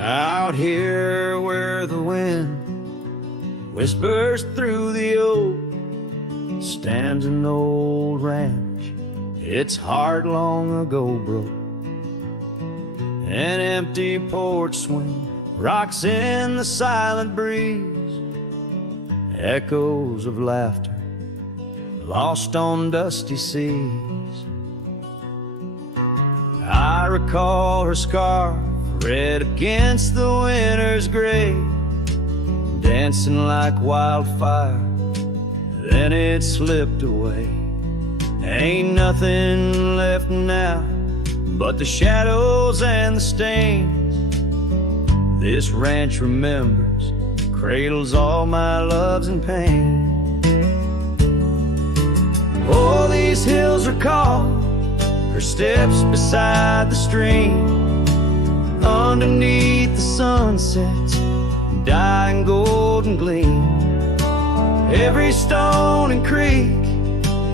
Out here where the wind whispers through the oak stands an old ranch. Its heart long ago broke. An empty porch swing rocks in the silent breeze. Echoes of laughter lost on dusty seas. I recall her scarf red against the winter's gray, dancing like wildfire, then it slipped away. Ain't nothing left now but the shadows and the stains. This ranch remembers, cradles all my loves and pain. Oh, these hills recall her steps beside the stream, underneath the sunset's dying golden gleam. Every stone and creek,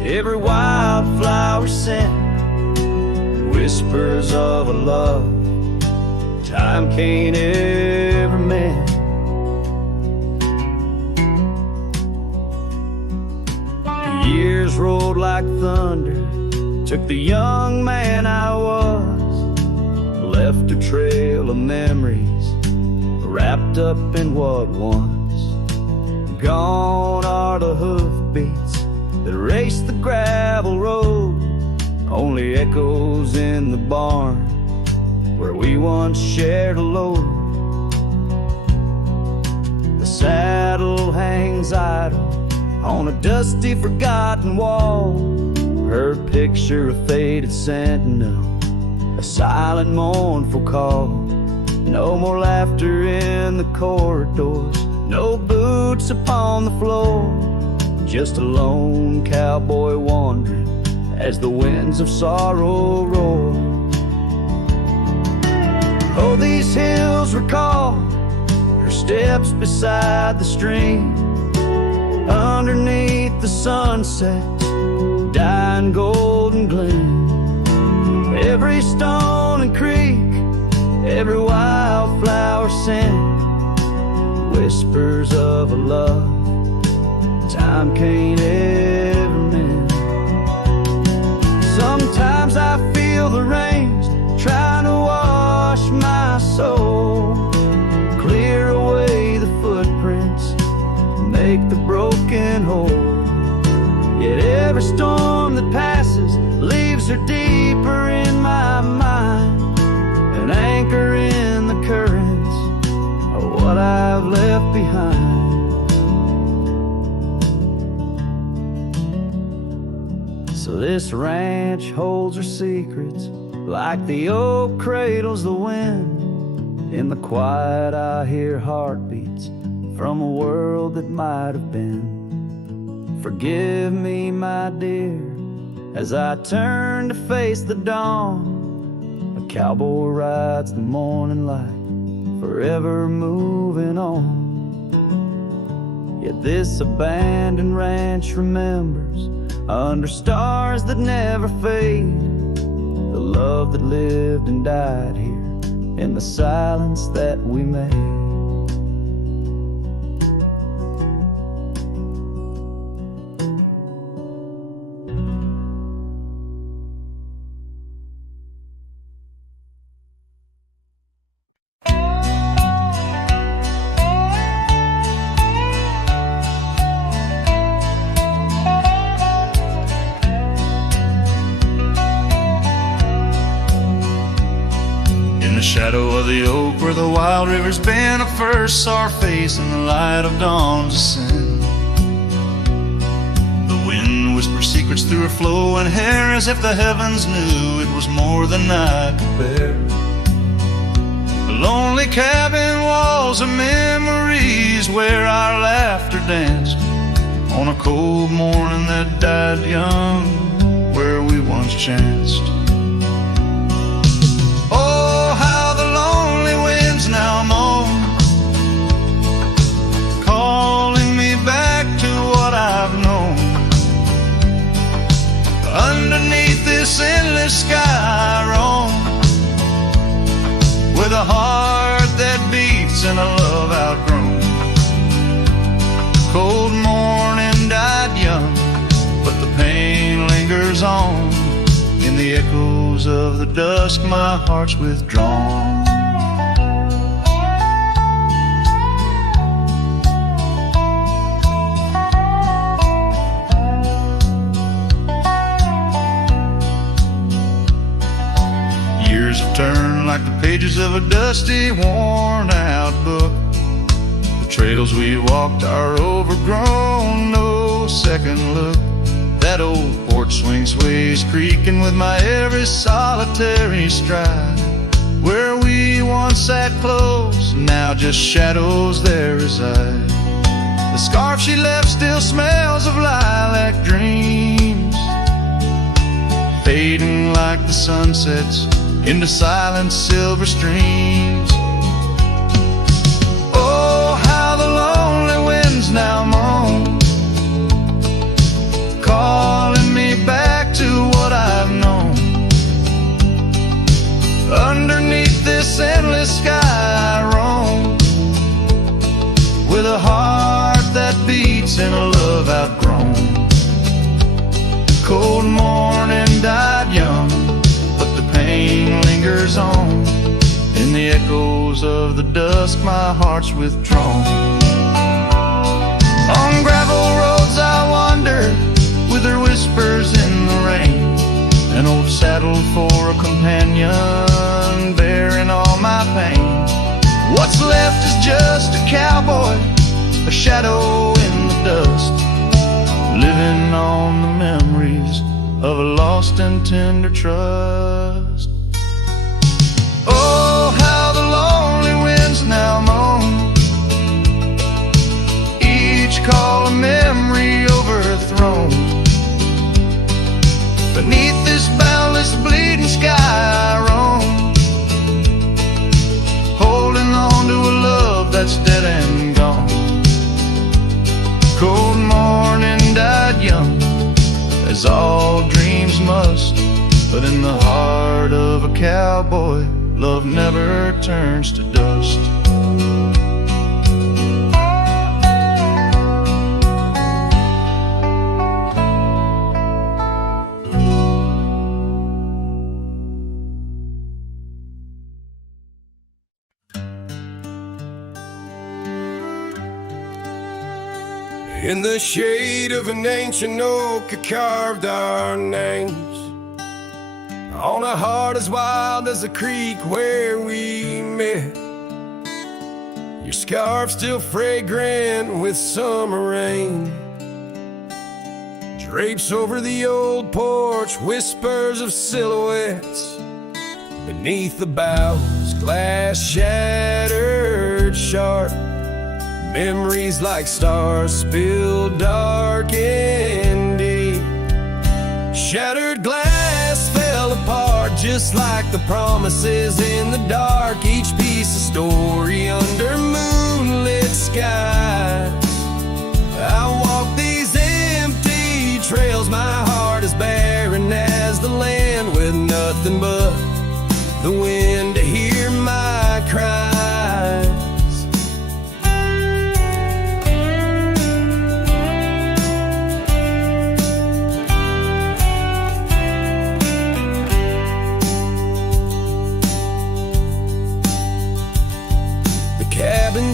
every wildflower scent, whispers of a love time can't ever mend. Years rolled like thunder, took the young man I was, left a trail of memories wrapped up in what once. Gone are the hoofbeats that raced the gravel road, only echoes in the barn where we once shared a load. The saddle hangs idle on a dusty forgotten wall, her picture a faded sentinel, a silent mournful call. No more laughter in the corridors, no boots upon the floor, just a lone cowboy wandering as the winds of sorrow roar. Oh, these hills recall her steps beside the stream, underneath the sunset's dying golden gleam. Every stone and creek, every wildflower scent, whispers of a love time can't ever mend. Sometimes I feel the rains trying to wash my soul, clear away the footprints, make the broken whole. Yet every storm that passes leaves her deeper in my mind, an anchor in the currents of what I've left behind. So this ranch holds her secrets like the oak cradles the wind. In the quiet I hear heartbeats from a world that might have been. Forgive me, my dear, as I turn to face the dawn. A cowboy rides the morning light, forever moving on. Yet this abandoned ranch remembers, under stars that never fade, the love that lived and died here in the silence that we made. Shadow of the oak where the wild rivers bend, I first saw her face in the light of dawn's ascent. The wind whispered secrets through her flowing hair, as if the heavens knew it was more than I could bear. The lonely cabin walls of memories where our laughter danced on a cold morning that died young, where we once chanced. Now moan, calling me back to what I've known. Underneath this endless sky I roam, with a heart that in a love outgrown. Cold morning died young, but the pain lingers on. In the echoes of the dusk, my heart's withdrawn. Years have turned like the pages of a dusty, worn-out book. The trails we walked are overgrown, no second look. That old porch swing sways creaking with my every solitary stride. Where we once sat close, now just shadows there reside. The scarf she left still smells of lilac dreams, fading like the sunsets into silent silver streams. Oh, how the lonely winds now moan, calling me back to what I've known. Underneath this endless sky I roam, with a heart that beats in a love outgrown. Cold morning died young, but the pain lingers on. In the echoes of the dusk, my heart's withdrawn. On gravel roads I wander, with her whispers in the rain. An old saddle for a companion, bearing all my pain. What's left is just a cowboy, a shadow in the dust, living on the memories of a lost and tender trust. Oh, how the lonely winds now moan, each call a memory overthrown. Beneath this boundless bleeding sky I roam, holding on to a love that's dead and gone. Cold morning died young, as all dreams must, but in the heart of a cowboy, love never turns to dust. In the shade of an ancient oak, I carved our names on a heart as wild as the creek where we met. Your scarf still fragrant with summer rain drapes over the old porch, whispers of silhouettes beneath the boughs, glass shattered sharp. Memories like stars spilled dark and deep. Shattered glass fell apart just like the promises in the dark. Each piece a story under moonlit skies. I walk these empty trails, my heart is barren as the land, with nothing but the wind to hear my cries.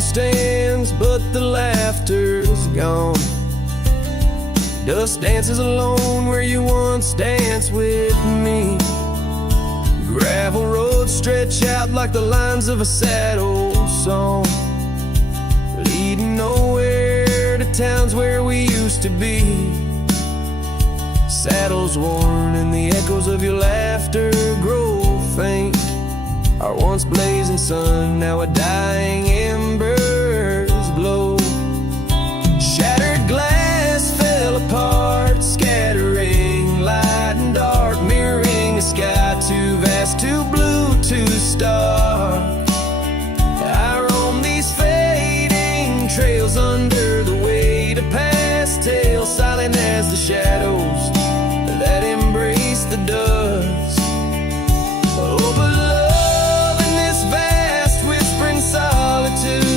Stands, but the laughter's gone. Dust dances alone where you once danced with me. Gravel roads stretch out like the lines of a sad old song, leading nowhere to towns where we used to be. Saddles worn and the echoes of your laughter grow faint. Our once blazing sun, now a dying embers glow. Shattered glass fell apart, scattering light and dark, mirroring a sky too vast, too blue, too stark. I roam these fading trails under the weight of past tales, silent as the shadows that embrace the dust. Oh, but love in this vast whispering solitude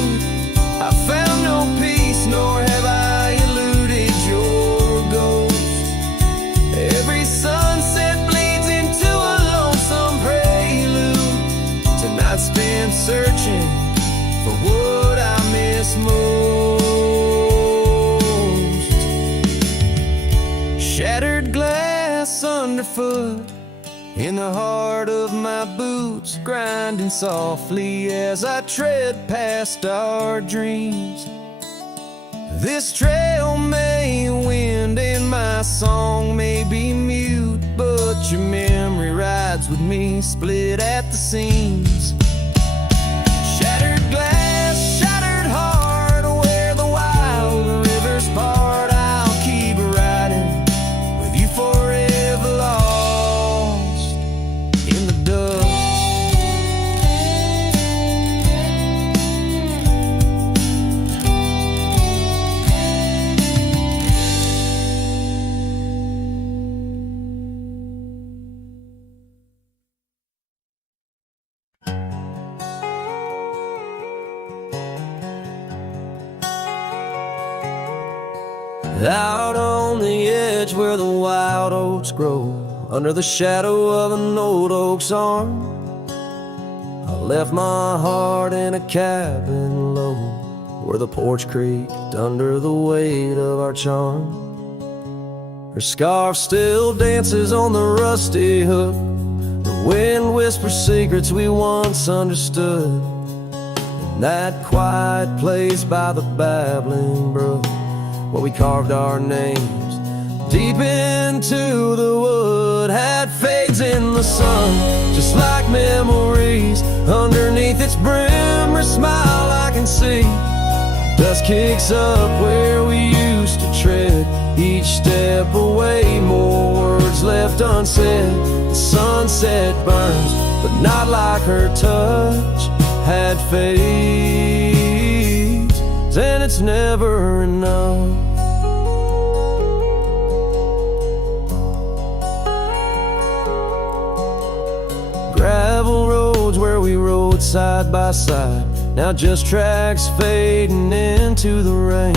been searching for what I miss most. Shattered glass underfoot, in the heart of my boots, grinding softly as I tread past our dreams. This trail may wind and my song may be mute, but your memory rides with me, split at the seams. Shattered glass, shattered heart, where the wild rivers part, I'll keep riding with you forever, lost in the dust. Out on the edge where the wild oats grow, under the shadow of an old oak's arm, I left my heart in a cabin low, where the porch creaked under the weight of our charm. Her scarf still dances on the rusty hook, the wind whispers secrets we once understood. In that quiet place by the babbling brook, where we carved our names deep into the wood, had fades in the sun, just like memories. Underneath its brim, her smile I can see. Dust kicks up where we used to tread, each step away, more words left unsaid. The sunset burns, but not like her touch had fades, and it's never enough. Gravel roads where we rode side by side, now just tracks fading into the rain.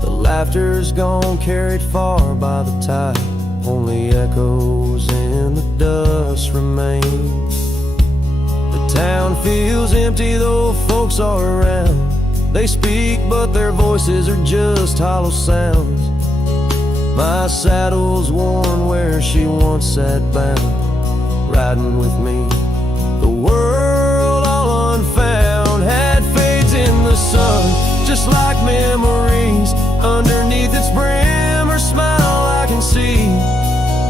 The laughter's gone, carried far by the tide, only echoes in the dust remain. The town feels empty though folks are around. They speak but their voices are just hollow sounds. My saddle's worn where she once sat bound, riding with me, the world all unfound, had fades in the sun, just like memories. Underneath its brim, her smile I can see.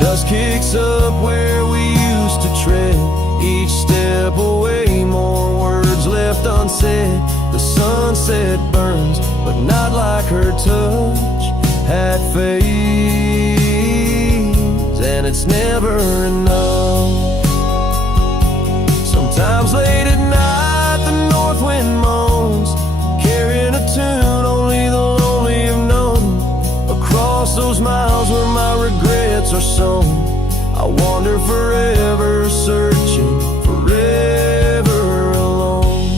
Dust kicks up where we used to tread, each step away, more words left unsaid. The sunset burns, but not like her touch had fades, and it's never enough. Sometimes late at night the north wind moans, carrying a tune only the lonely have known. Across those miles where my regrets are sown, I wander forever, searching, forever alone.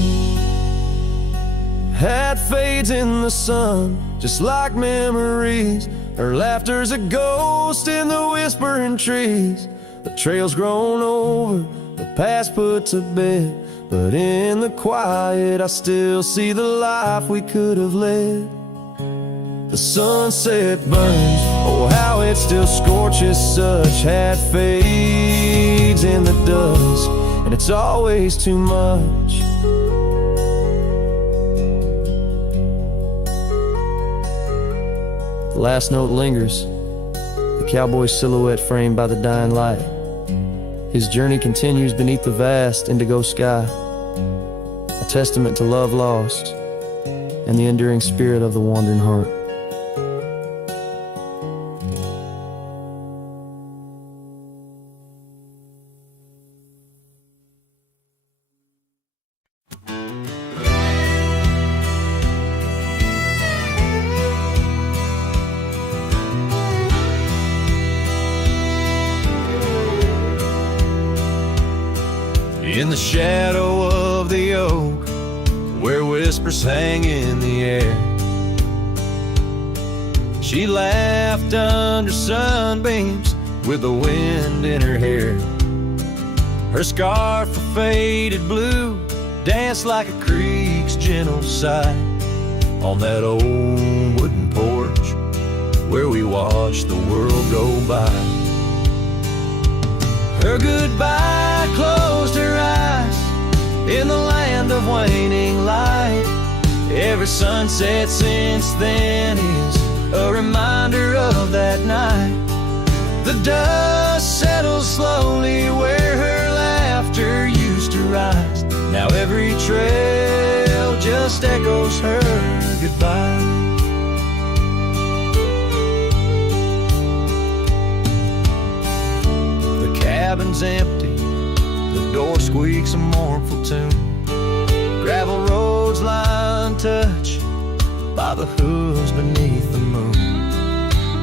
Had fades in the sun, just like memories. Her laughter's a ghost in the whispering trees. The trail's grown over, the past put to bed, but in the quiet I still see the life we could have led. The sunset burns, oh how it still scorches such, had fades in the dust, and it's always too much. The last note lingers, the cowboy's silhouette framed by the dying light. His journey continues beneath the vast indigo sky, a testament to love lost and the enduring spirit of the wandering heart. In the shadow of the oak, where whispers hang in the air, she laughed under sunbeams with the wind in her hair. Her scarf a faded blue, dance like a creek's gentle sigh on that old wooden porch where we watched the world go by. Her goodbye closed her eyes in the land of waning light. Every sunset since then is a reminder of that night. The dust settles slowly where her laughter used to rise. Now every trail just echoes her goodbye. The cabin's empty, the door squeaks a mournful tune. Gravel roads lie untouched by the hooves beneath the moon.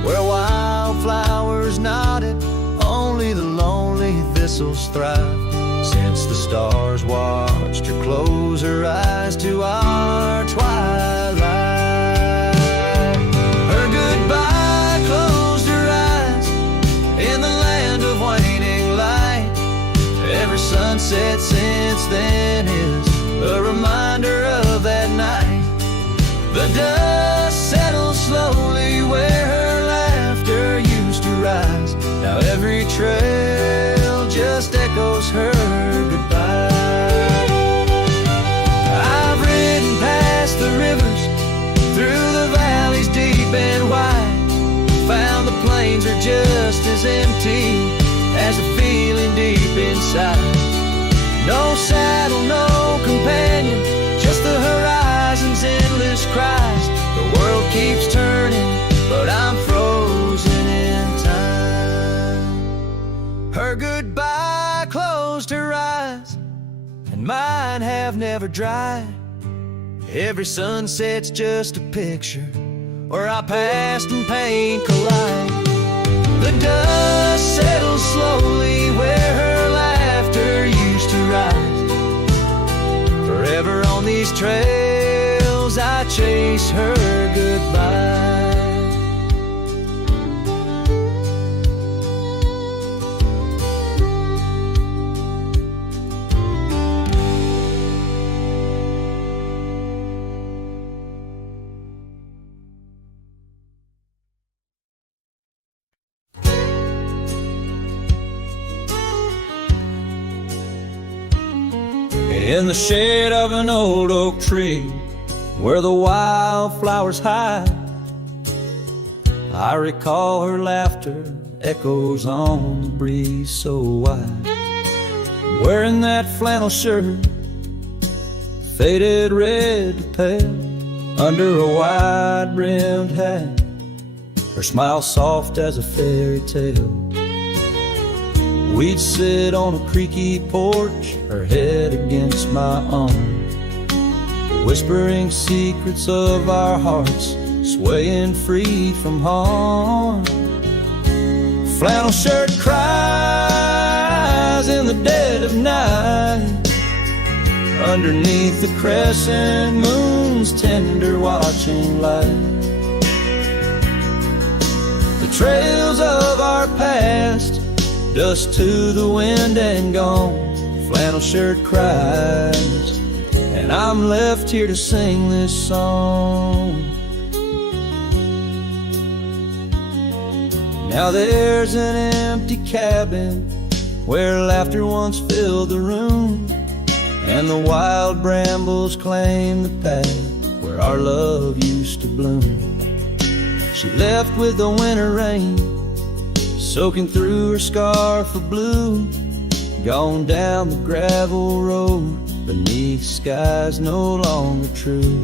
Where wildflowers nodded, only the lonely thistles thrive. Since the stars watched her close her eyes to our twilight. Her goodbye closed her eyes in the land of waning light. Every sunset since then is a reminder of that night. The dust settles slowly where her laughter used to rise. Now every trail just echoes her goodbye. I've ridden past the rivers, through the valleys deep and wide, found the plains are just as empty as the feeling deep inside. No saddle, no companion, just the horizon's endless cries. The world keeps turning, but I'm frozen in time. Her goodbye closed her eyes, and mine have never dried. Every sunset's just a picture where our past and pain collide. The dust settles slowly where her laughter used to rise. Forever on these trails I chase her goodbye. In the shade of an old oak tree, where the wildflowers hide, I recall her laughter echoes on the breeze so wide. Wearing that flannel shirt, faded red to pale, under a wide-brimmed hat, her smile soft as a fairy tale. We'd sit on a creaky porch, her head against my arm, whispering secrets of our hearts, swaying free from harm. Flannel shirt cries in the dead of night, underneath the crescent moon's tender watching light. The trails of our past, dust to the wind and gone. Flannel shirt cries, and I'm left here to sing this song. Now there's an empty cabin where laughter once filled the room, and the wild brambles claim the path where our love used to bloom. She left with the winter rain soaking through her scarf of blue, gone down the gravel road beneath skies no longer true.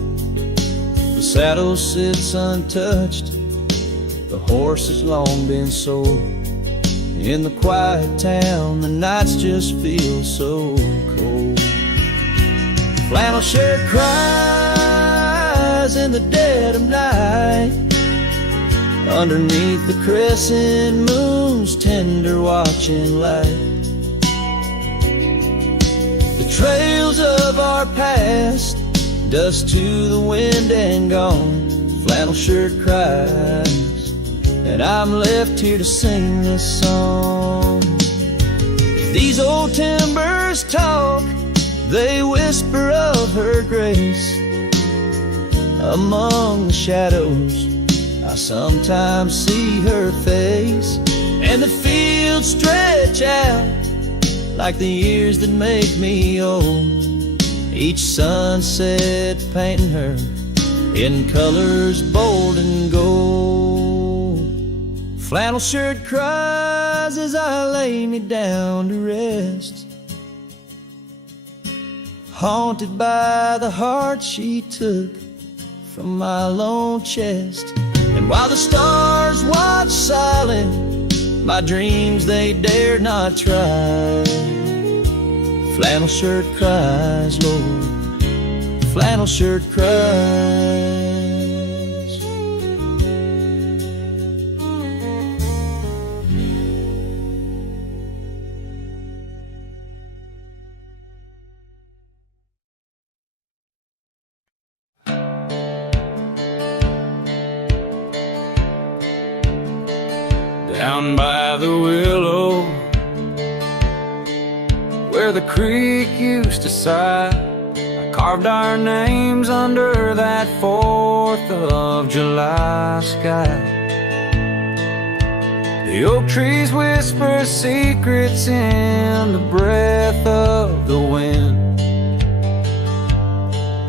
The saddle sits untouched, the horse has long been sold. In the quiet town, the nights just feel so cold. Flannel shirt cries in the dead of night, underneath the crescent moon's tender watching light. The trails of our past, dust to the wind and gone. Flannel shirt cries, and I'm left here to sing this song. If these old timbers talk, they whisper her grace. Among the shadows, I sometimes see her face, and the fields stretch out like the years that make me old. Each sunset painting her in colors bold and gold. Flannel shirt cries as I lay me down to rest, haunted by the heart she took from my lone chest. And while the stars watch silent, my dreams they dare not try. Flannel shirt cries, Lord, flannel shirt cries. Down by the willow, where the creek used to sigh, I carved our names under that 4th of July sky. The oak trees whisper secrets in the breath of the wind,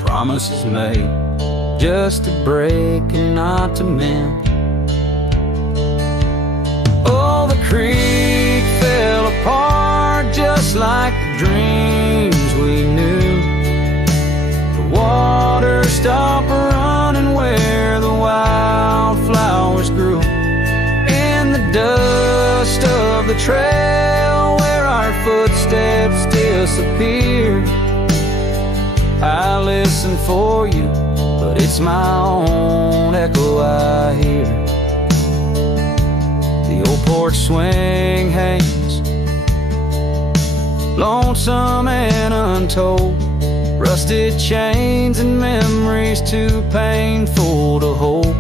promises made just to break and not to mend. Oh, the creek fell apart just like the dreams we knew. The water stopped running where the wildflowers grew. In the dust of the trail where our footsteps disappeared, I listen for you, but it's my own echo I hear. The old porch swing hangs, lonesome and untold. Rusted chains and memories too painful to hold.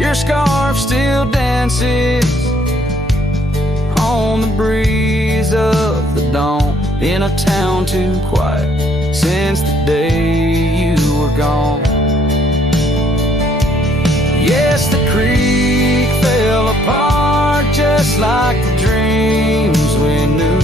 Your scarf still dances on the breeze of the dawn, in a town too quiet since the day you were gone. Yes, the creek fell apart just like the dreams we knew.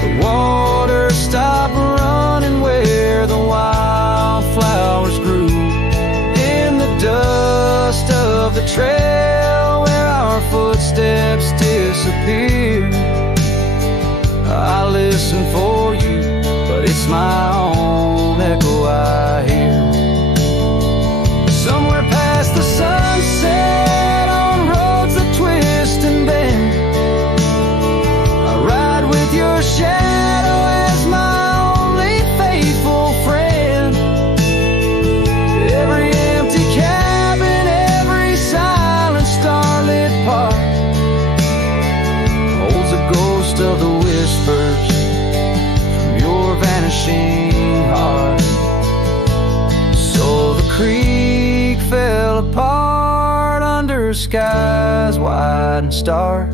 The water stopped running where the wildflowers grew. In the dust of the trail where our footsteps disappeared, I listen for you, but it's my own echo I hear. Somewhere past the sunset, on roads that twist and bend, I ride with your shadow as my only faithful friend. Every empty cabin, every silent starlit park holds a ghost of the whispers from your vanishing heart. So the creek fell apart under skies wide and stark,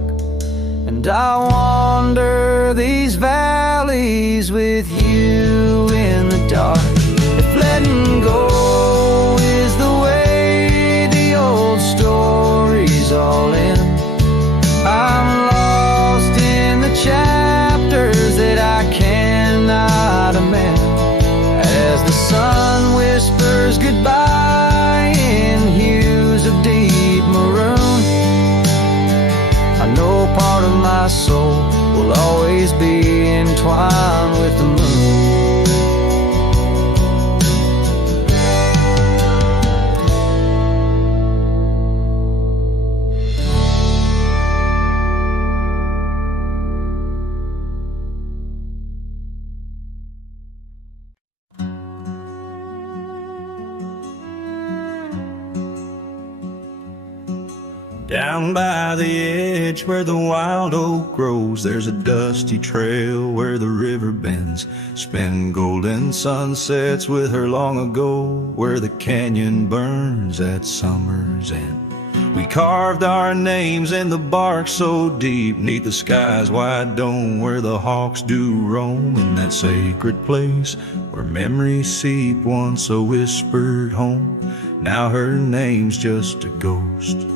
and I wander these valleys with you in the dark. If letting go is the way the old stories all end, I'm lost in the chapters that I cannot amend. As the sun whispers goodbye in hues of deep maroon, I know part of my soul will always be entwined with the moon. Down by the edge where the wild oak grows, there's a dusty trail where the river bends, spin golden sunsets with her long ago, where the canyon burns at summer's end. We carved our names in the bark so deep, 'neath the sky's wide dome, where the hawks do roam. In that sacred place where memories seep, once a whispered home, now her name's just a ghost.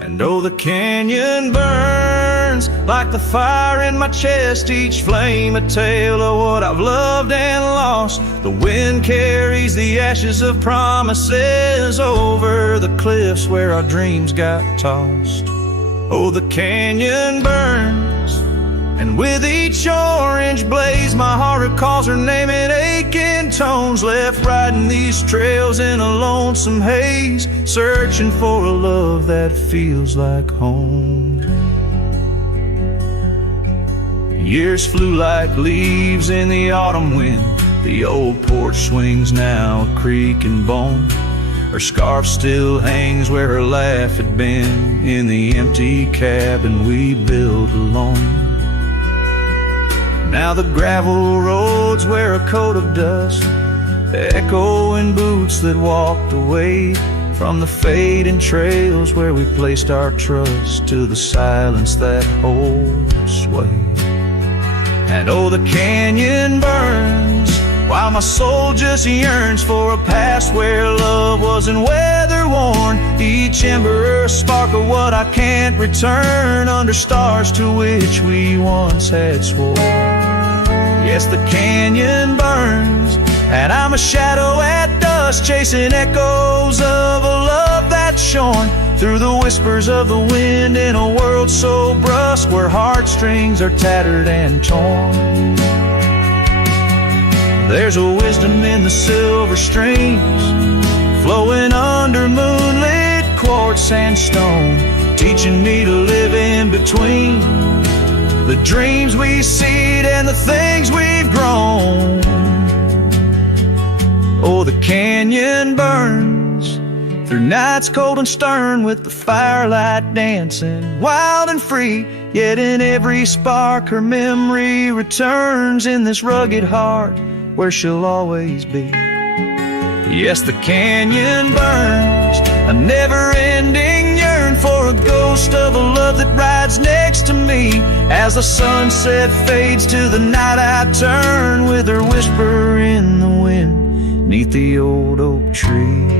And oh, the canyon burns like the fire in my chest, each flame a tale of what I've loved and lost. The wind carries the ashes of promises over the cliffs where our dreams got tossed. Oh, the canyon burns, and with each orange blaze my heart recalls her name in aching tones, left riding these trails in a lonesome haze, searching for a love that feels like home. Years flew like leaves in the autumn wind. The old porch swings now a creaking bone. Her scarf still hangs where her laugh had been, in the empty cabin we built alone. Now the gravel roads wear a coat of dust, echoing boots that walked away from the fading trails where we placed our trust, to the silence that holds sway. And oh, the canyon burns while my soul just yearns for a past where love wasn't weather worn, each ember a spark of what I can't return, under stars to which we once had sworn. Yes, the canyon burns, and I'm a shadow at dusk, chasing echoes of a love that's shorn through the whispers of the wind, in a world so brusque where heartstrings are tattered and torn. There's a wisdom in the silver streams flowing under moonlit quartz and stone, teaching me to live in between the dreams we seed and the things we've grown. Oh, the canyon burns through nights cold and stern, with the firelight dancing wild and free, yet in every spark her memory returns, in this rugged heart where she'll always be. Yes, the canyon burns, a never-ending yearn for a ghost of a love that rides next to me. As the sunset fades to the night I turn, with her whisper in the wind 'neath the old oak tree.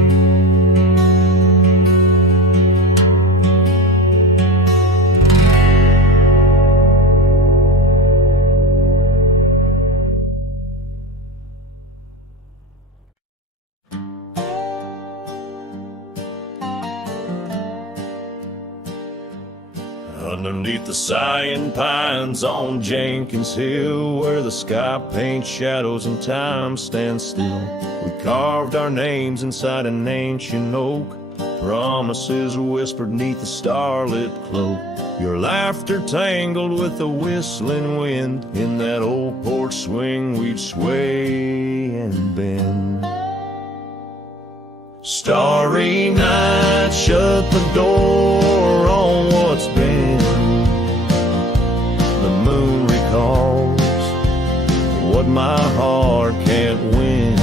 Underneath the sighing pines on Jenkins Hill, where the sky paints shadows and time stands still, we carved our names inside an ancient oak, promises whispered 'neath the starlit cloak. Your laughter tangled with the whistling wind, in that old porch swing we'd sway and bend. Starry night shut the door on what's been. The moon recalls what my heart can't win.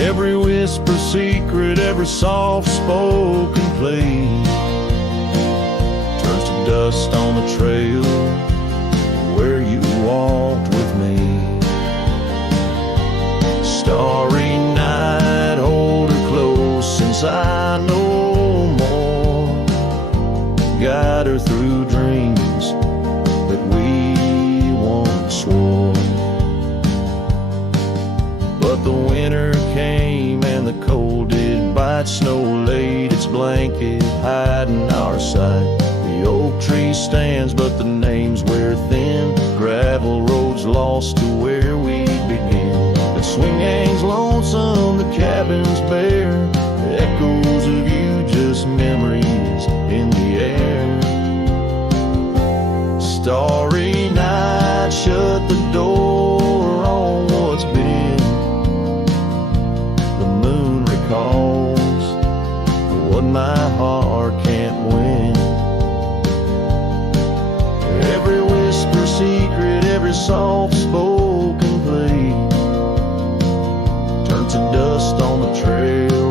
Every whisper secret, every soft spoken plea turns to dust on the trail where you walked with me. Starry night, hold her close since I know more. Guide her through dreams that we once swore. But the winter came and the cold did bite. Snow laid its blanket hiding our sight. The oak tree stands but the names wear thin. Gravel roads lost to where we begin. The swing hangs lonesome, the cabin's bare. The echoes of you, just memories in the air. Starry night, shut the door on what's been. The moon recalls what my heart can't win. Every whisper secret, every soft spoken plea turn to dust on the trail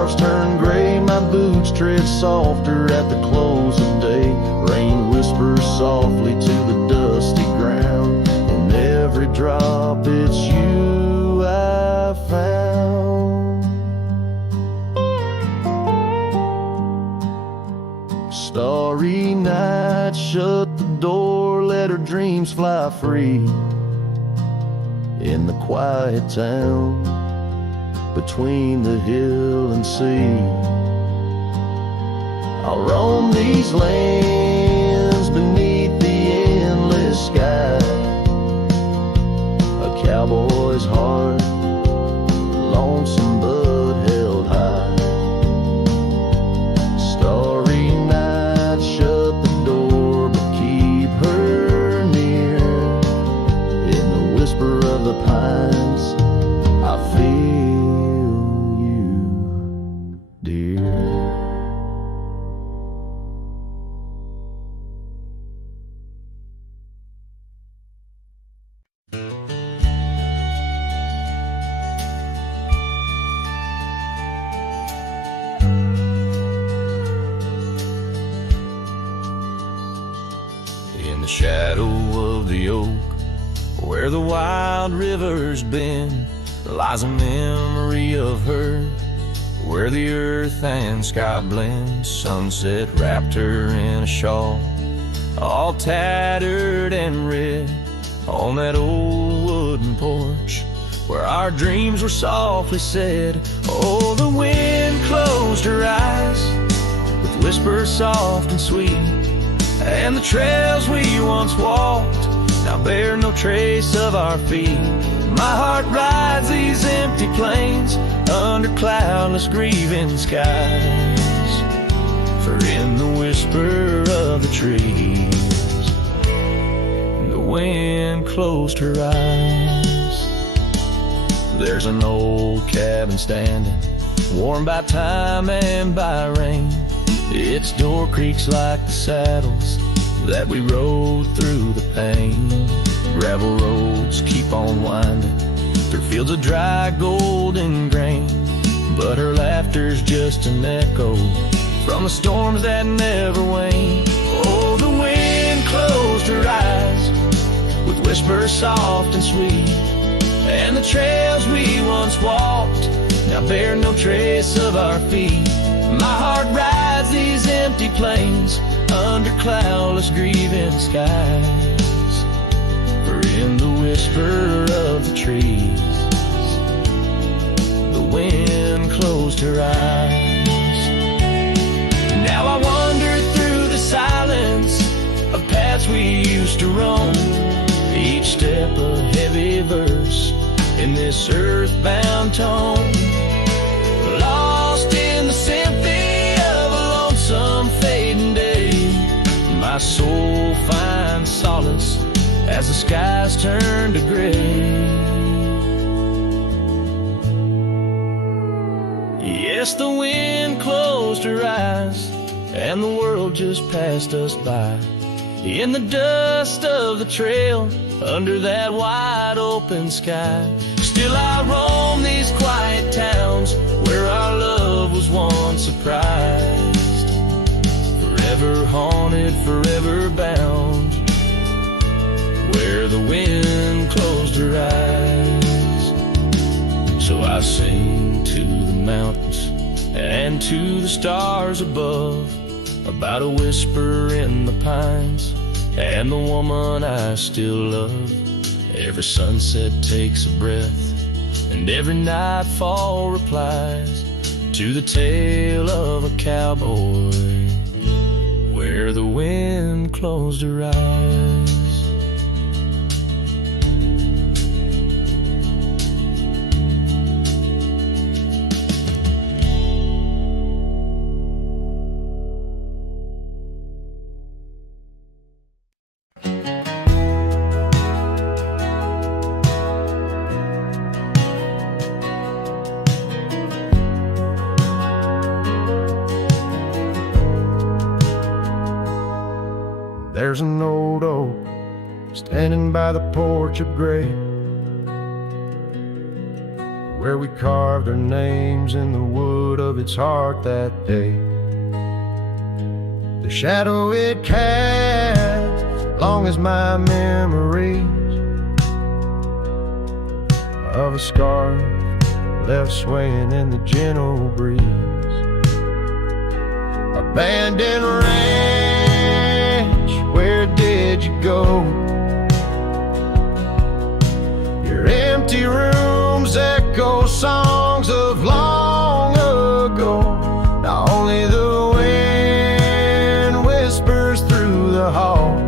stars turn gray, my boots tread softer at the close of day. Rain whispers softly to the dusty ground. In every drop it's you I found. Starry night, shut the door, let her dreams fly free. In the quiet town, between the hill and sea, I'll roam these lands beneath the endless sky. A cowboy's heart, lonesome but held high. Starry night, shut the door, but keep her near. In the whisper of the pines, I feel you, dear. In the shadow of the oak, where the wild river's been, lies a memory of her, where the earth and sky blend. Sunset wrapped her in a shawl, all tattered and red, on that old wooden porch where our dreams were softly said. Oh, the wind closed her eyes with whispers soft and sweet, and the trails we once walked now bear no trace of our feet. My heart rides these empty plains under cloudless grieving skies, for in the whisper of the trees, the wind closed her eyes. There's an old cabin standing, warmed by time and by rain. Its door creaks like the saddles that we rode through the pain. Gravel roads keep on winding through fields of dry golden grain, but her laughter's just an echo from the storms that never wane. Oh, the wind closed her eyes with whispers soft and sweet, and the trails we once walked now bear no trace of our feet. My heart rides these empty plains under cloudless grieving skies, for in the whisper of the trees, the wind closed her eyes. Now I wander through the silence of paths we used to roam, each step a heavy verse in this earthbound tone, lost in the symphony of a lonesome fading day. My soul finds solace as the skies turn to gray. Yes, the wind closed her eyes, and the world just passed us by. In the dust of the trail, under that wide open sky, still I roam these quiet towns where our love was once surprised. Forever haunted, forever bound, where the wind closed her eyes. So I sing to the mountains and to the stars above, about a whisper in the pines and the woman I still love. Every sunset takes a breath, and every nightfall replies to the tale of a cowboy, where the wind closed her eyes. There's an old oak standing by the porch of gray, where we carved our names in the wood of its heart that day. The shadow it cast, long as my memories of a scarf left swaying in the gentle breeze. Abandoned ranch, where did you go? Your empty rooms echo songs of long ago. Now only the wind whispers through the hall.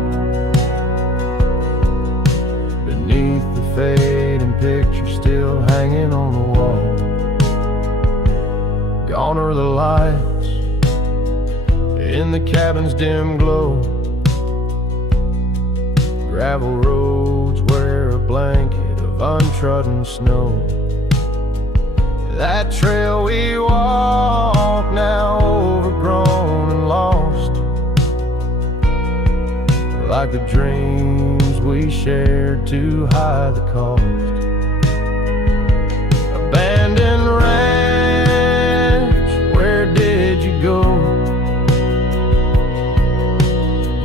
Beneath the fading picture still hanging on the wall. Gone are the lights in the cabin's dim glow. Gravel roads wear a blanket of untrodden snow. That trail we walk, now overgrown and lost, like the dreams we shared to hide the cost. Abandoned ranch, where did you go?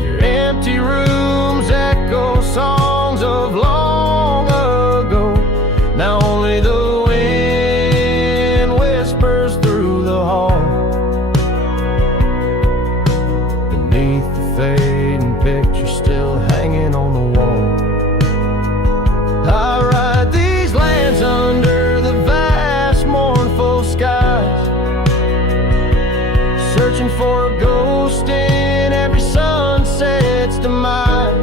Your empty rooms echo songs of long ago. Now only the wind whispers through the hall. Beneath the fading picture still hanging on the wall. I ride these lands under the vast mournful skies, searching for a ghost in every sunset's demise.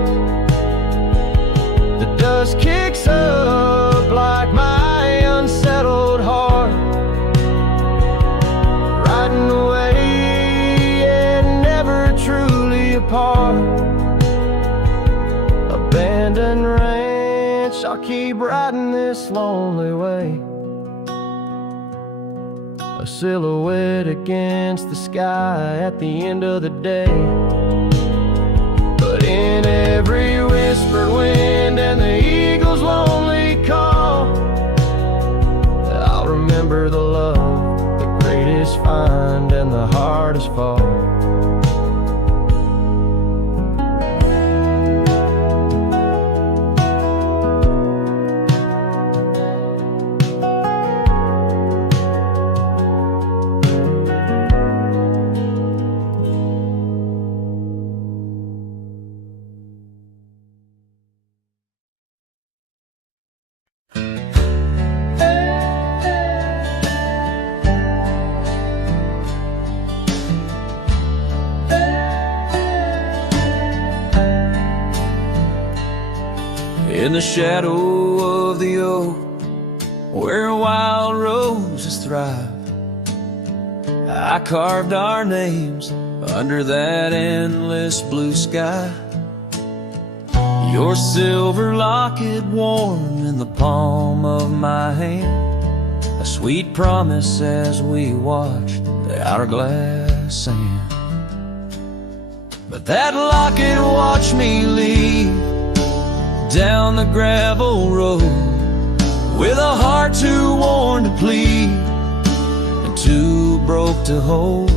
The dust kicks up like my unsettled heart, riding away and never truly apart. Abandoned ranch, I'll keep riding this lonely way, a silhouette against the sky at the end of the day. But in every whispered wind and the eagle's lonely call, I'll remember the love, the greatest find and the hardest fall. In the shadow of the oak, where wild roses thrive, I carved our names under that endless blue sky. Your silver locket warm in the palm of my hand, a sweet promise as we watched the hourglass sand. But that locket watched me leave down the gravel road, with a heart too worn to plead and too broke to hold,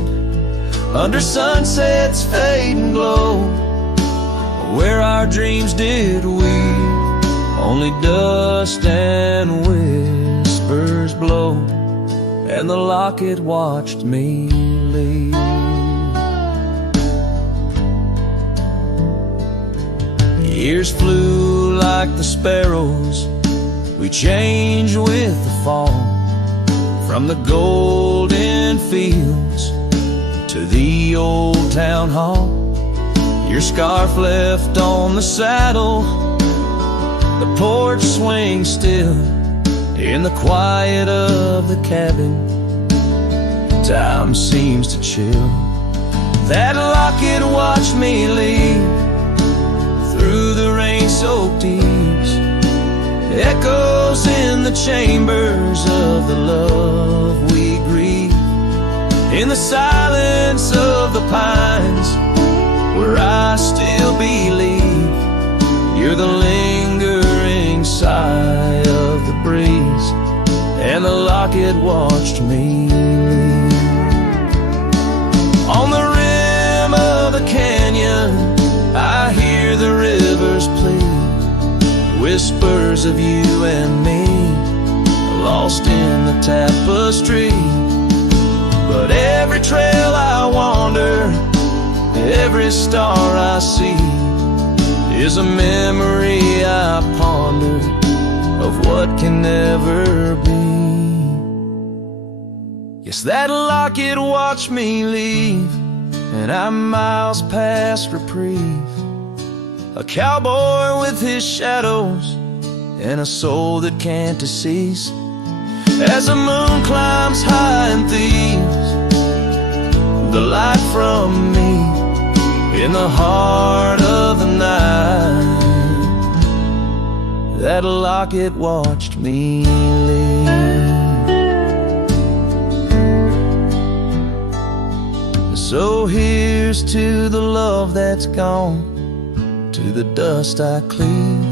under sunset's fading glow, where our dreams did weave, only dust and whispers blow, and the locket watched me leave. Years flew like the sparrows, we changed with the fall, from the golden fields to the old town hall. Your scarf left on the saddle, the porch swings still, in the quiet of the cabin, time seems to chill. That locket watched me leave through the rain-soaked eaves, echoes in the chambers of the love we grieve, in the silence of the pines, where I still believe you're the lingering sigh of the breeze, and the locket watched me leave. whispers of you and me, lost in the tapestry. But every trail I wander, every star I see, is a memory I ponder of what can never be. Yes, that locket watched me leave, and I'm miles past reprieve. A cowboy with his shadows and a soul that can't decease. As the moon climbs high and thieves the light from me in the heart of the night, that locket watched me leave. So here's to the love that's gone, to the dust I cleave,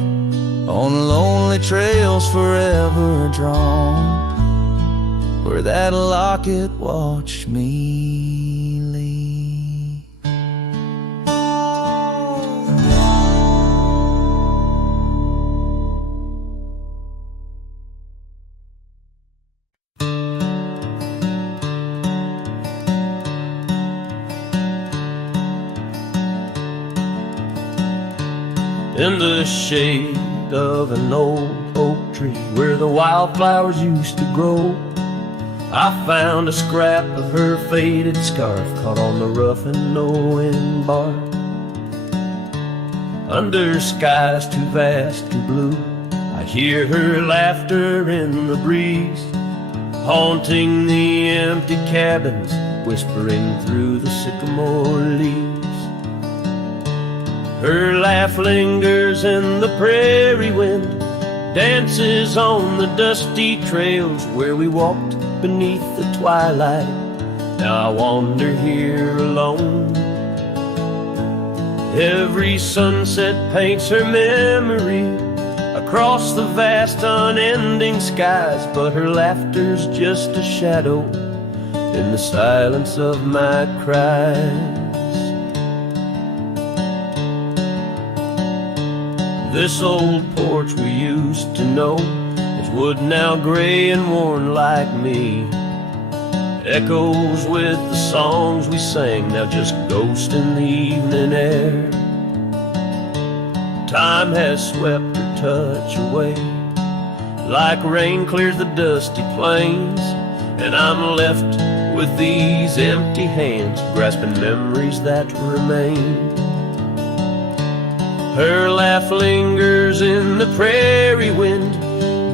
on lonely trails forever drawn, where that locket watched me leave. In the shade of an old oak tree where the wildflowers used to grow, I found a scrap of her faded scarf caught on the rough and knowing bark. Under skies too vast, too blue, I hear her laughter in the breeze, haunting the empty cabins, whispering through the sycamore leaves. Her laugh lingers in the prairie wind, dances on the dusty trails where we walked beneath the twilight. Now I wander here alone. Every sunset paints her memory across the vast unending skies, but her laughter's just a shadow in the silence of my cries. This old porch we used to know is wood now gray and worn like me. Echoes with the songs we sang, now just ghosts in the evening air. Time has swept her touch away, like rain clears the dusty plains, and I'm left with these empty hands, grasping memories that remain. Her laugh lingers in the prairie wind,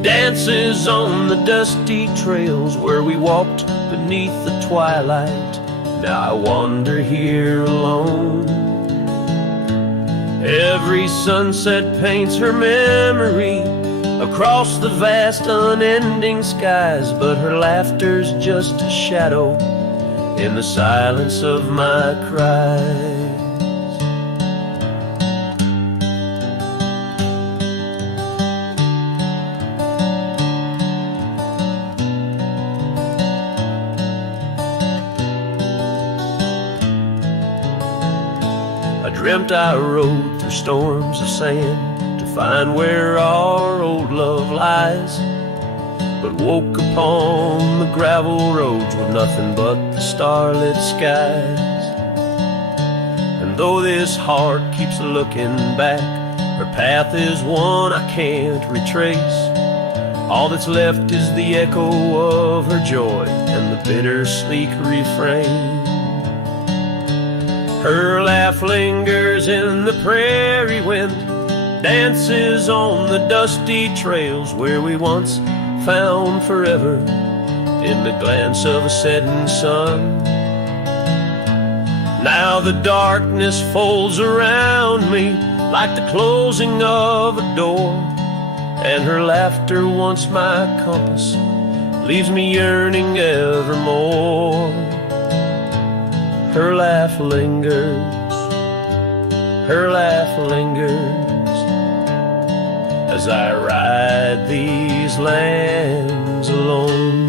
dances on the dusty trails where we walked beneath the twilight. Now I wander here alone. Every sunset paints her memory across the vast unending skies, but her laughter's just a shadow in the silence of my cries. Dreamt I rode through storms of sand to find where our old love lies, but woke upon the gravel roads with nothing but the starlit skies. And though this heart keeps looking back, her path is one I can't retrace. All that's left is the echo of her joy and the bitter sleek refrain. Her laugh lingers in the prairie wind, dances on the dusty trails where we once found forever in the glance of a setting sun. Now the darkness folds around me like the closing of a door, and her laughter, once my compass, leaves me yearning evermore. Her laugh lingers, her laugh lingers, as I ride these lands alone.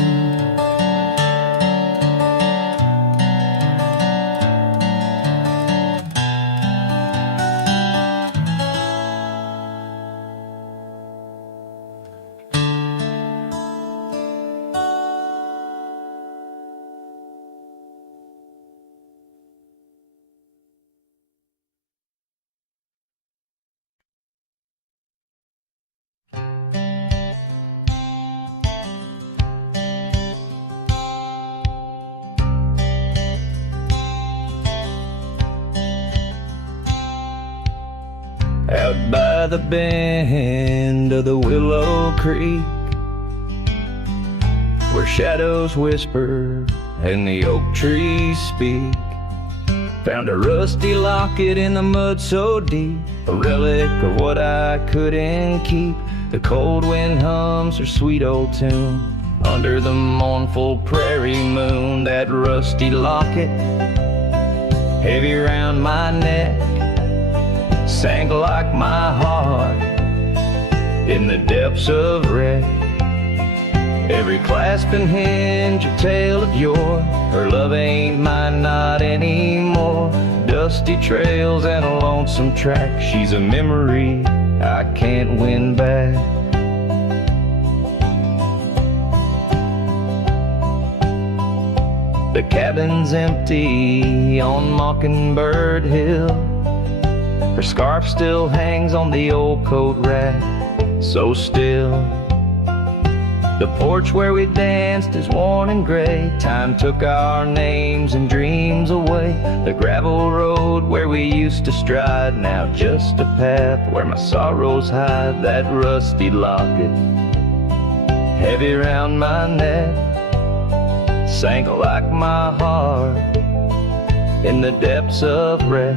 by the bend of the Willow Creek, where shadows whisper and the oak trees speak. Found a rusty locket in the mud so deep, a relic of what I couldn't keep. The cold wind hums her sweet old tune under the mournful prairie moon. That rusty locket, heavy round my neck, sank like my heart in the depths of wreck. Every clasp and hinge a tale of yore. Her love ain't mine, not anymore. Dusty trails and a lonesome track. She's a memory I can't win back. The cabin's empty on Mockingbird Hill. Her scarf still hangs on the old coat rack, so still. The porch where we danced is worn and gray. Time took our names and dreams away. The gravel road where we used to stride, now just a path where my sorrows hide. That rusty locket, heavy round my neck, sank like my heart in the depths of wreck.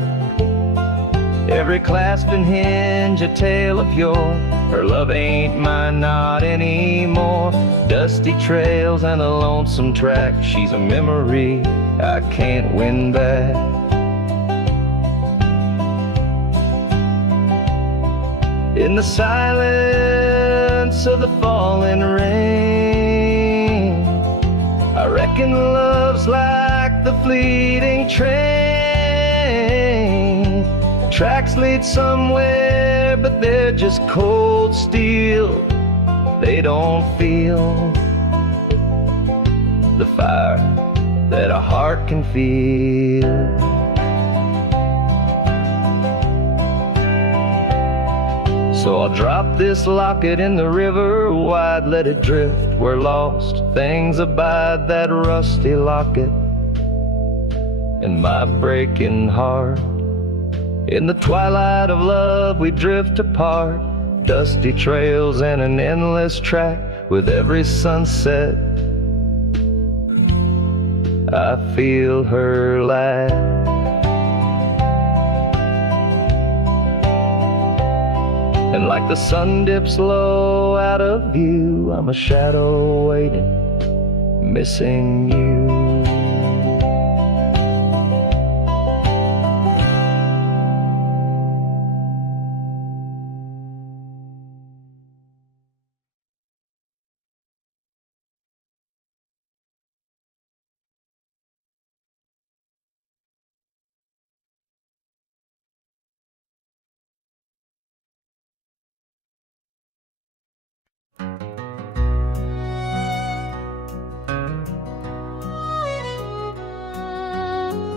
Every clasp and hinge a tale of yore. Her love ain't mine, not anymore. Dusty trails and a lonesome track. She's a memory I can't win back. In the silence of the falling rain, I reckon love's like the fleeting train. Tracks lead somewhere, but they're just cold steel. They don't feel the fire that a heart can feel. So I'll drop this locket in the river wide, let it drift where lost things abide. That rusty locket in my breaking heart. In the twilight of love we drift apart. Dusty trails and an endless track. With every sunset I feel her laugh. And like the sun dips low out of view, I'm a shadow waiting, missing you.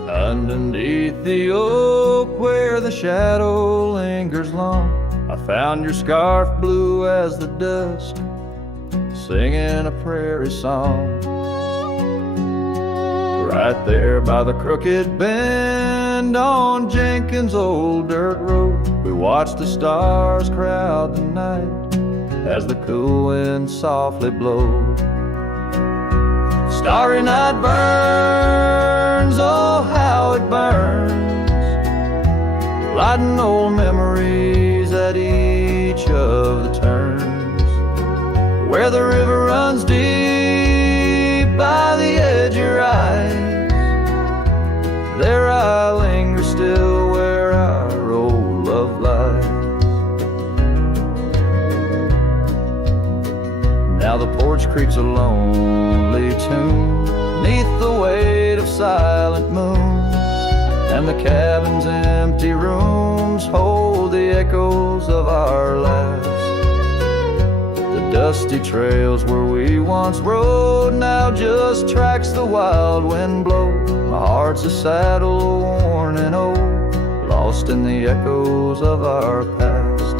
Underneath the oak where the shadow lingers long, I found your scarf blue as the dusk, singing a prairie song. Right there by the crooked bend on Jenkins' old dirt road, we watched the stars crowd the night as the cool wind softly blowed. Starry night burns, oh how it burns, lighting old memories at each of the turns. Where the river runs deep by the edge of your eyes, there I linger still where our old love lies. Now the porch creaks a lonely tune neath the weight of silent moons, and the cabin's empty rooms hold the echoes of our laughs. The dusty trails where we once rode now just tracks the wild wind blows. My heart's a saddle worn and old, lost in the echoes of our past.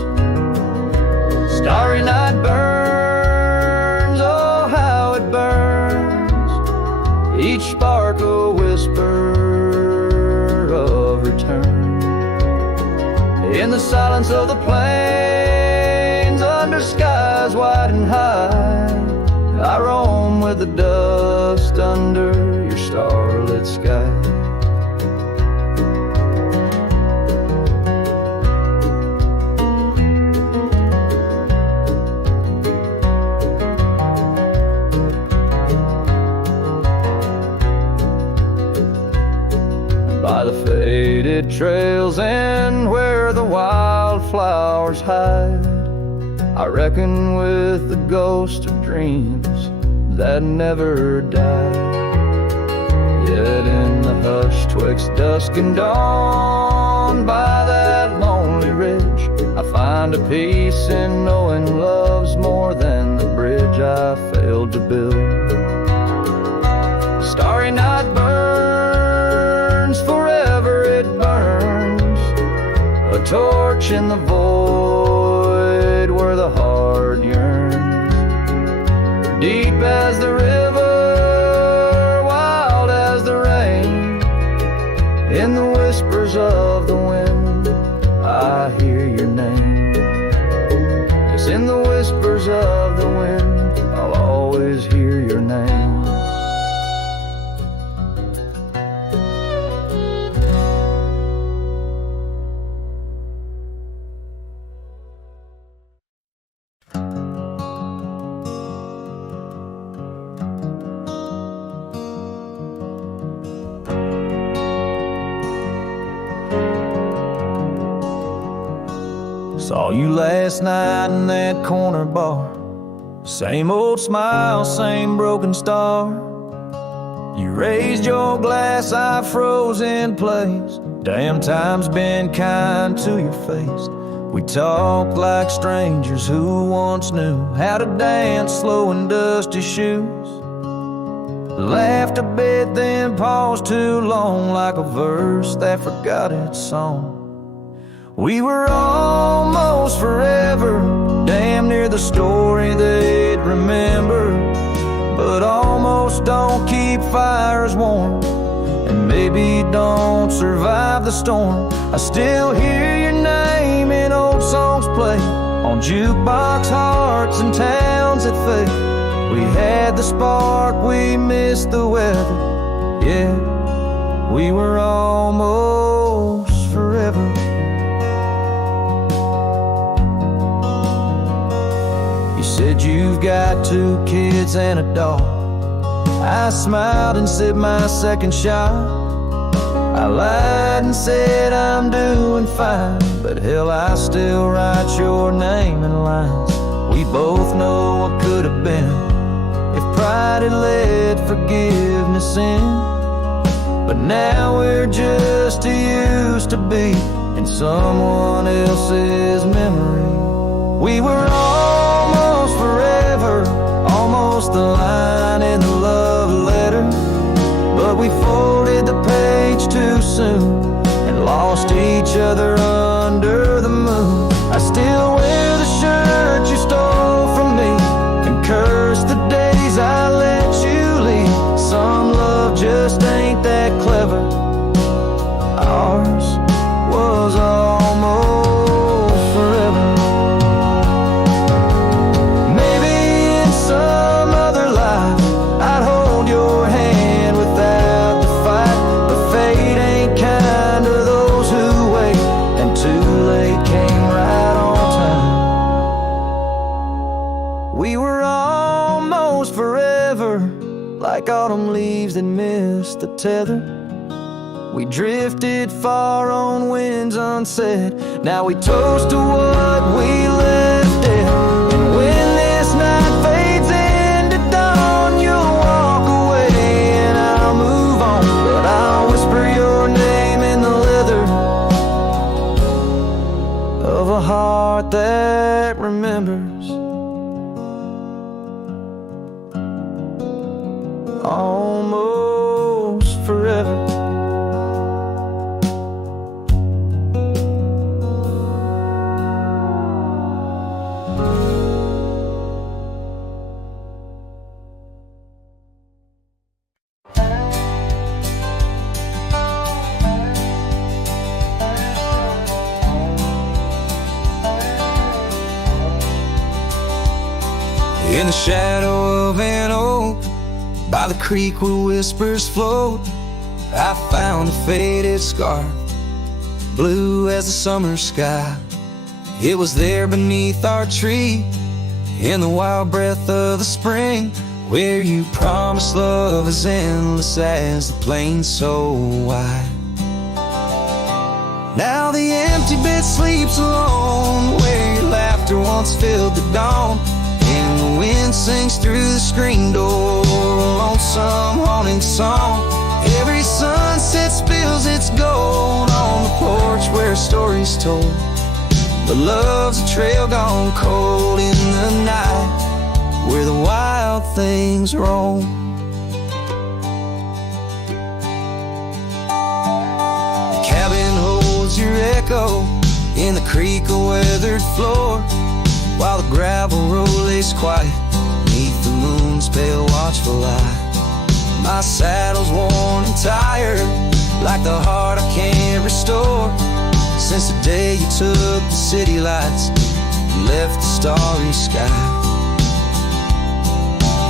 Starry night burns, oh how it burns, each spark a whisper of return. In the silence of the plains, under skies wide and high, I roam with the dust under your starlit sky. By the faded trails and where the wildflowers hide, I reckon with the ghost of dreams that never die. Yet in the hush twixt dusk and dawn, by that lonely ridge, I find a peace in knowing love's more than the bridge I failed to build. Starry night burns, forever it burns, a torch in the void where the heart yearns. Deep as the river, wild as the rain, in the whispers of the wind, I hear your name. Yes, in the whispers of the wind, I'll always hear your name. Saw you last night in that corner bar. Same old smile, same broken star. You raised your glass, I froze in place. Damn, time's been kind to your face. We talked like strangers who once knew how to dance slow in dusty shoes. Laughed a bit, then paused too long, like a verse that forgot its song. We were almost forever, damn near the story they'd remember. But almost don't keep fires warm, and maybe don't survive the storm. I still hear your name in old songs play on jukebox hearts and towns that fade. We had the spark, we missed the weather. Yeah, we were almost forever. You said you've got 2 kids and a dog. I smiled and sipped my second shot. I lied and said I'm doing fine, but hell, I still write your name in lines. We both know what could have been if pride had let forgiveness in. But now we're just too used to be in someone else's memory. We were almost forever, almost the line in the love letter. But we folded the page too soon and lost each other under the moon. I still wear the shirt you stole from me and curse the days I let you leave. Some love just ain't that clever. Ours was almost forever. Maybe in some other life I'd hold your hand without the fight, but fate ain't kind to those who wait, and too late came right on time. We were almost forever, like autumn leaves that missed the tether. We drifted far on winds unsaid. Now we toast to what we left dead. And when this night fades into dawn, you'll walk away and I'll move on. But I'll whisper your name in the leather of a heart that remembers. Almost forever. In the shadow of an oak, by the creek where whispers float, I found a faded scar, blue as the summer sky. It was there beneath our tree, in the wild breath of the spring, where you promised love as endless as the plain so wide. Now the empty bed sleeps alone, where your laughter once filled the dawn, and the wind sings through the screen door, a lonesome haunting song. Every sunset spills its gold on the porch where a story's told, but love's a trail gone cold in the night, where the wild things roam. The cabin holds your echo in the creek a weathered floor, while the gravel road lays quiet neath the moon's pale watchful light. My saddle's worn and tired, like the heart I can't restore, since the day you took the city lights and left the starry sky.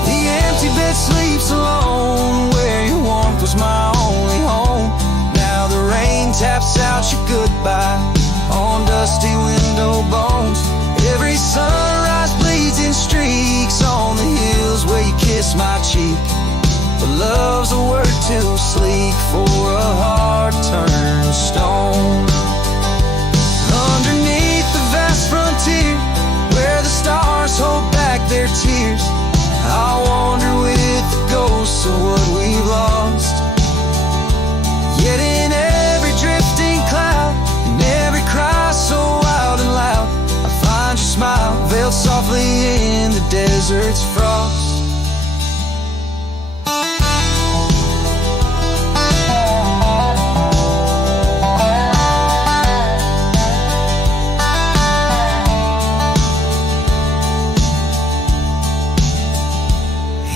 The empty bed sleeps alone, where your warmth was my only home. Now the rain taps out your goodbye on dusty window bones. Every sunrise bleeds in streaks on the hills where you kiss my cheek, but love's a word too sleek for a heart turned stone. Underneath the vast frontier, where the stars hold back their tears, I wander with the ghosts of what we've lost. Yet in every drifting cloud, in every cry so wild and loud, I find your smile veiled softly in the desert's frost.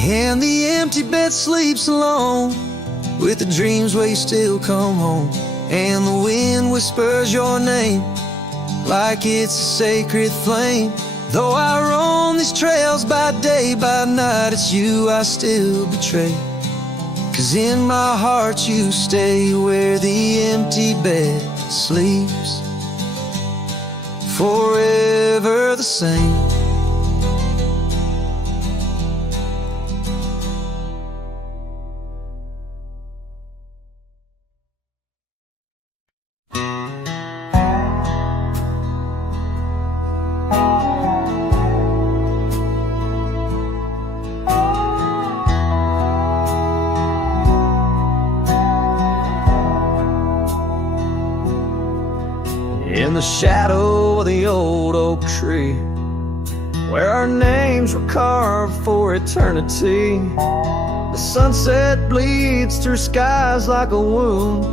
And the empty bed sleeps alone, with the dreams where you still come home, and the wind whispers your name like it's a sacred flame. Though I roam these trails by day, by night, it's you I still betray, 'cause in my heart you stay where the empty bed sleeps, forever the same. In the shadow of the old oak tree, where our names were carved for eternity, the sunset bleeds through skies like a wound,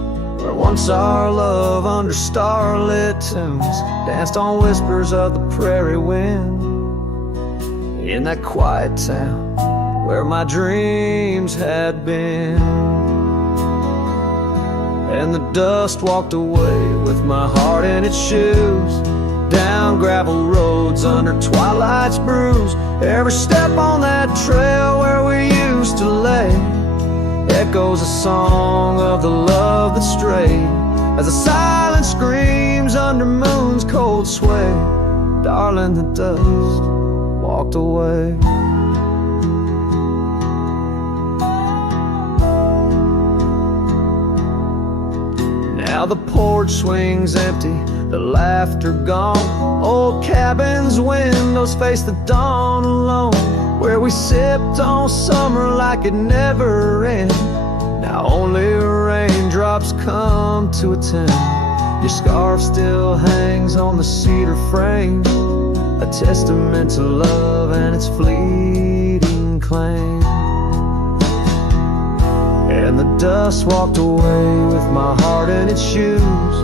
where once our love under starlit tunes danced on whispers of the prairie wind. In that quiet town where my dreams had been, and the dust walked away with my heart in its shoes, down gravel roads under twilight's bruise. Every step on that trail where we used to lay echoes a song of the love that strayed, as the silence screams under moon's cold sway. Darling, the dust walked away. Now the porch swings empty, the laughter gone. Old cabins' windows face the dawn alone, where we sipped on summer like it never ended. Now only raindrops come to attend. Your scarf still hangs on the cedar frame, a testament to love and its fleeting claim. And the dust walked away with my heart in its shoes,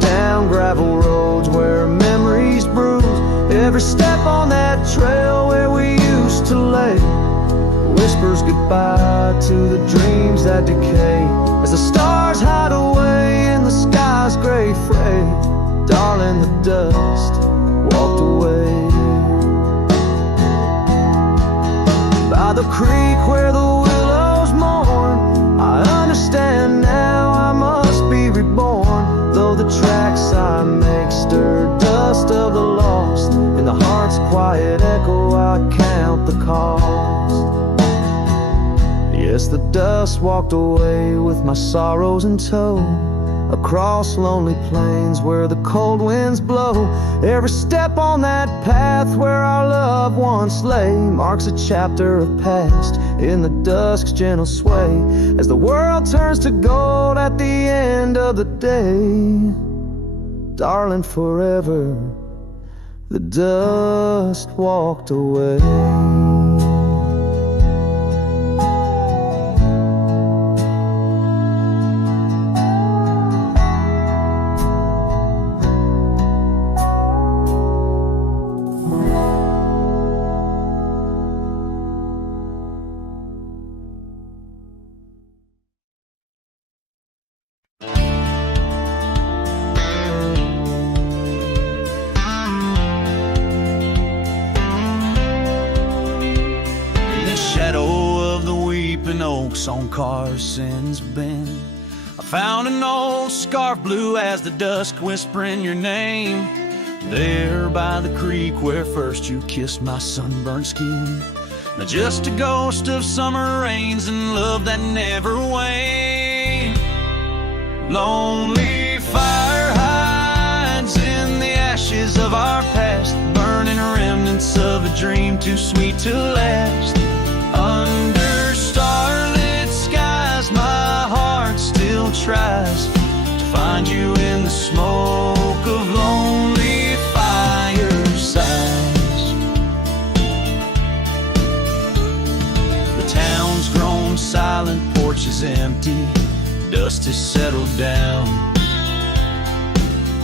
down gravel roads where memories bruise. Every step on that trail where we used to lay whispers goodbye to the dreams that decay, as the stars hide away in the sky's gray fray. Darling, the dust walked away. creek where the willows mourn. I understand now I must be reborn. Though the tracks I make stir dust of the lost, in the heart's quiet echo I count the cost. Yes, the dust walked away with my sorrows in tow, across lonely plains where the cold winds blow. Every step on that path where our love once lay marks a chapter of past in the dusk's gentle sway, as the world turns to gold at the end of the day. Darling, forever the dust walked away. On Carson's Bend, I found an old scarf blue as the dusk whispering your name. There by the creek where first you kissed my sunburned skin. Now just a ghost of summer rains and love that never waned. Lonely fire hides in the ashes of our past, burning remnants of a dream too sweet to last. Under starlit skies, my heart still tries to find you in the smoke of lonely firesides. The town's grown silent, porch is empty, dust has settled down.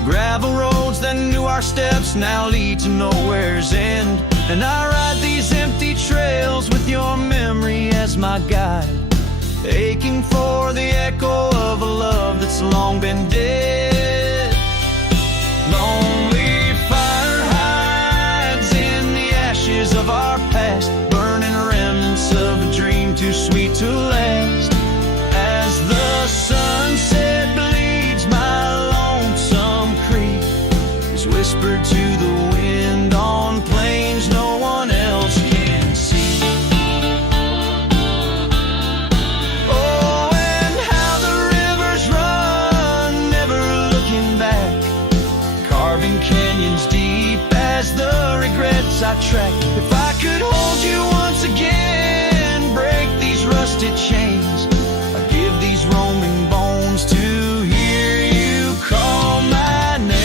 Gravel roads that knew our steps now lead to nowhere's end, and I ride these empty trails with your memory as my guide, aching for the echo of a love that's long been dead. Lonely fire hides in the ashes of our past, burning remnants of a dream too sweet to last. As the sunset bleeds, my lonesome creek is whispered to the wind on plains no one else can see. Canyons deep as the regrets I track. If I could hold you once again, break these rusted chains, I'd give these roaming bones to hear you call my name.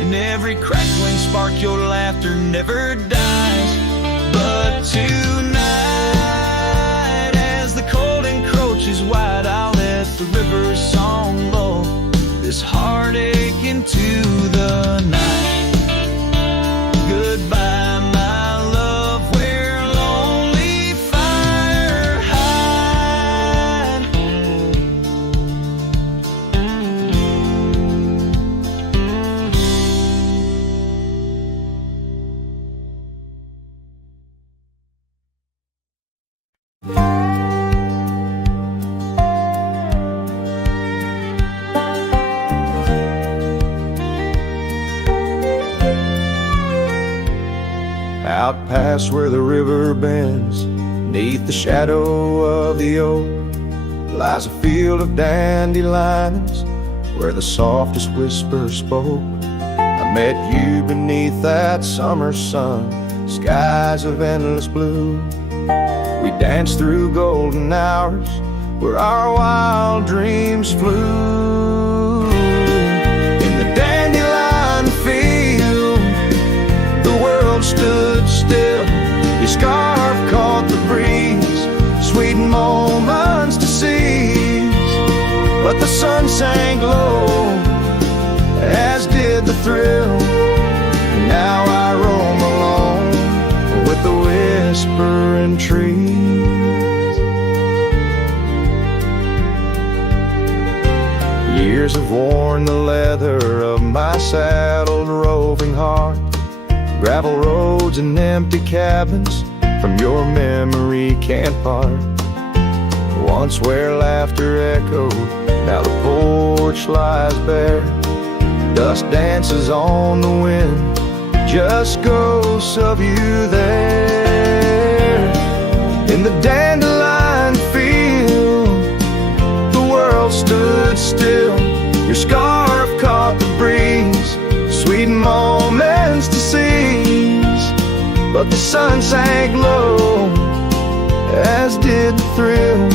In every crackling spark, your laughter never dies. But tonight, as the cold encroaches wide, I'll let the river's song lull this heartache into the night. Goodbye, my love, where lonely fire hide. Out past where the river bends, neath the shadow of the oak, lies a field of dandelions where the softest whisper spoke. I met you beneath that summer sun, skies of endless blue. We danced through golden hours where our wild dreams flew. In the dandelion field, the world stood still. Your scarf caught the breeze, sweet moments to seize. but the sun sank low, as did the thrill. Now I roam alone with the whispering trees. Years have worn the leather of my saddled roving heart. Gravel roads and empty cabins from your memory can't part. Once where laughter echoed, now the porch lies bare. Dust dances on the wind, just ghosts of you there. In the dandelion field, the world stood still. Your scarf caught the breeze, sweet moments to seize. But the sun sank low, as did the thrill.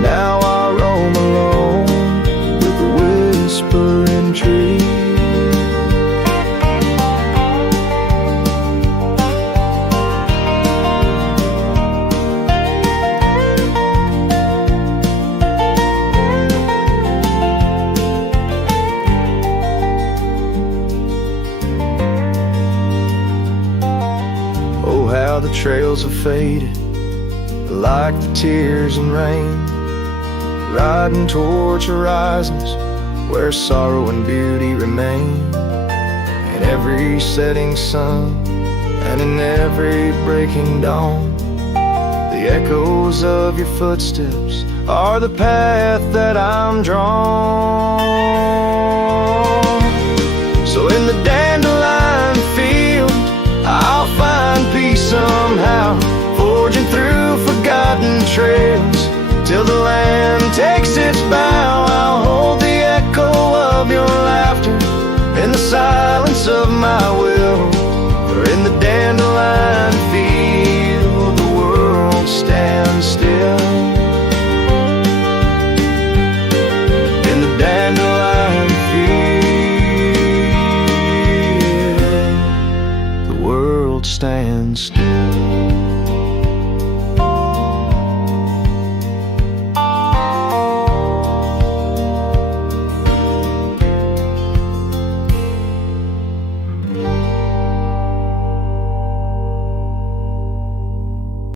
Now I roam alone with the whispering trees. Oh, how the trails have faded, like the tears and rain, riding towards horizons where sorrow and beauty remain. In every setting sun and in every breaking dawn, the echoes of your footsteps are the path that I'm drawn. So in the dandelion field, I'll find peace somehow, forging through forgotten trails till the land takes its bow. I'll hold the echo of your laughter in the silence of my will.